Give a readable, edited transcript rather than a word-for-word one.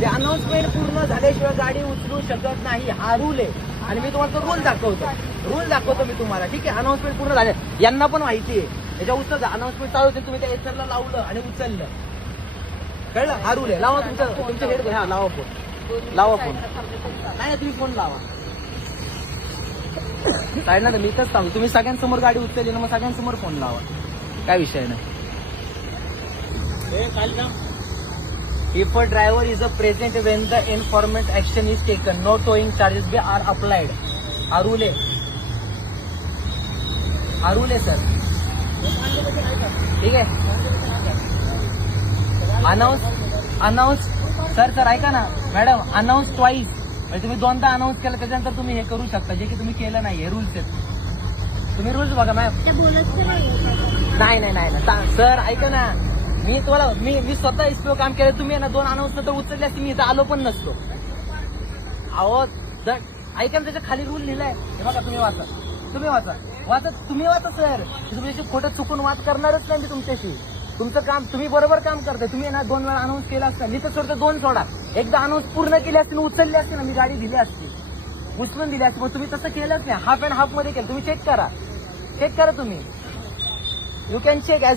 ते अनाउन्समेंट पूर्ण झाल्याशिवाय गाडी उचलू शकत नाही, हा रूल आहे. आणि मी तुम्हाला रूल दाखवतो मी तुम्हाला. ठीक आहे, अनाउन्समेंट पूर्ण झाले, यांना पण माहिती आहे. त्याच्या उचल अनाउन्समेंट चालू होते, तुम्ही त्या एसरला लावलं आणि उचललं, कळलं? हा रूल आहे. लावा तुमचे हेड, हा लावा फोन. नाही तुम्ही फोन लावा साईड ना. मी इथंच सांगू, तुम्ही सगळ्यांसमोर गाडी उचलली ना, मग सगळ्यांसमोर फोन लावा, काय विषय नाही. If a driver is present when the enforcement action is taken, no towing charges are applied. हा रूल आहे सर. ठीक आहे. अनाउन्स सर ऐका ना मॅडम, अनाउन्स ट्वाईस म्हणजे तुम्ही दोनदा अनाउन्स केलं, त्याच्यानंतर तुम्ही हे करू शकता, जे की तुम्ही केलं नाही. हे रूल्स आहेत, तुम्ही रूल्स बघा मॅम. नाही सर ऐका ना, मी तुम्हाला मी स्वतः इस्रो काम केलं. तुम्ही ना 2 अनाउन्स तर उचलले असते, मी इथं आलो पण नसतो. अहो ऐका ना, त्याच्या खाली रूल लिहिलाय, हे बघा. तुम्ही वाचा सर. तुमच्याशी खोटं चुकून वाद करणारच नाही मी तुमच्याशी. तुमचं काम, तुम्ही बरोबर काम करताय. तुम्ही ना 2 वेळा अनाउन्स केला असता, मी तर सोडतो 2 सोडा. एकदा अनाउन्स पूर्ण केली असती, उचलली असती ना, मी गाडी दिली असती, उचलून दिली असती. मग तुम्ही तसं केलंच नाही, हाफ अँड हाफ मध्ये केलं. तुम्ही चेक करा तुम्ही. You can check as you